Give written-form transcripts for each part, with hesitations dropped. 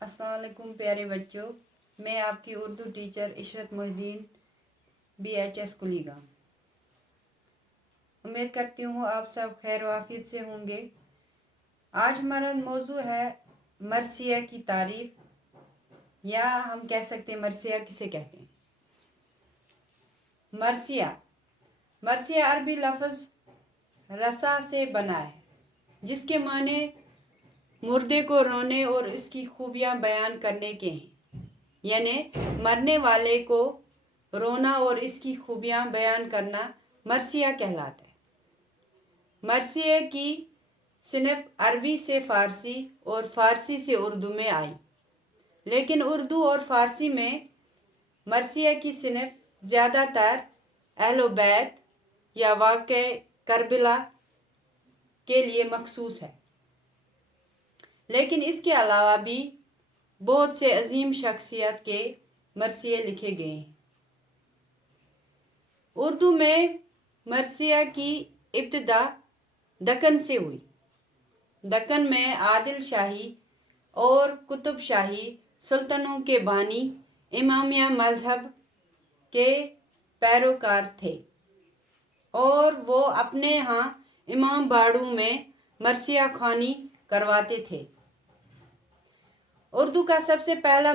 السلام علیکم پیارے بچوں، میں آپ کی اردو ٹیچر عشرت محی الدین BHS کلیگام۔ امید کرتی ہوں آپ سب خیر و عافیت سے ہوں گے۔ آج ہمارا موضوع ہے مرثیہ کی تعریف، یا ہم کہہ سکتے ہیں مرثیہ کسے کہتے ہیں۔ مرثیہ عربی لفظ رسا سے بنا ہے، جس کے معنی مردے کو رونے اور اس کی خوبیاں بیان کرنے کے ہیں، یعنی مرنے والے کو رونا اور اس کی خوبیاں بیان کرنا مرثیہ کہلاتا ہے۔ مرثیہ کی صنف عربی سے فارسی اور فارسی سے اردو میں آئی، لیکن اردو اور فارسی میں مرثیہ کی صنف زیادہ تر اہل بیت یا واقعہ کربلا کے لیے مخصوص ہے، لیکن اس کے علاوہ بھی بہت سے عظیم شخصیت کے مرثیے لکھے گئے ہیں۔ اردو میں مرثیہ کی ابتدا دکن سے ہوئی۔ دکن میں عادل شاہی اور قطب شاہی سلطنتوں کے بانی امامیہ مذہب کے پیروکار تھے، اور وہ اپنے ہاں امام باڑوں میں مرثیہ خوانی کرواتے تھے۔ اردو کا سب سے پہلا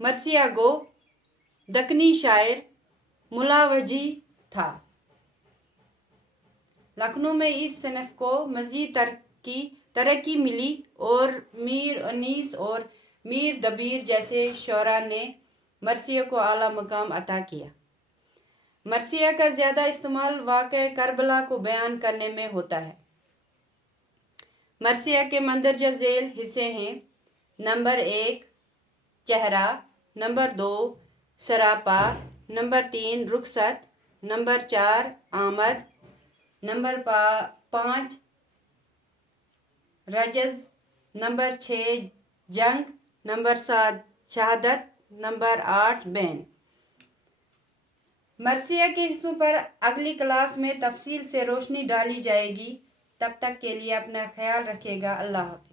مرثیہ گو دکنی شاعر ملا وجدی تھا۔ لکھنؤ میں اس صنف کو مزید ترقی ملی اور میر انیس اور میر دبیر جیسے شعراء نے مرثیہ کو اعلیٰ مقام عطا کیا۔ مرثیہ کا زیادہ استعمال واقعہ کربلا کو بیان کرنے میں ہوتا ہے۔ مرثیہ کے مندرجہ ذیل حصے ہیں: نمبر 1 چہرہ، نمبر 2 سراپا، نمبر 3 رخصت، نمبر 4 آمد، نمبر 5 رجز، نمبر 6 جنگ، نمبر 7 شہادت، نمبر 8 بین۔ مرثیہ کے حصوں پر اگلی کلاس میں تفصیل سے روشنی ڈالی جائے گی۔ تب تک کے لیے اپنا خیال رکھیے گا۔ اللہ حافظ۔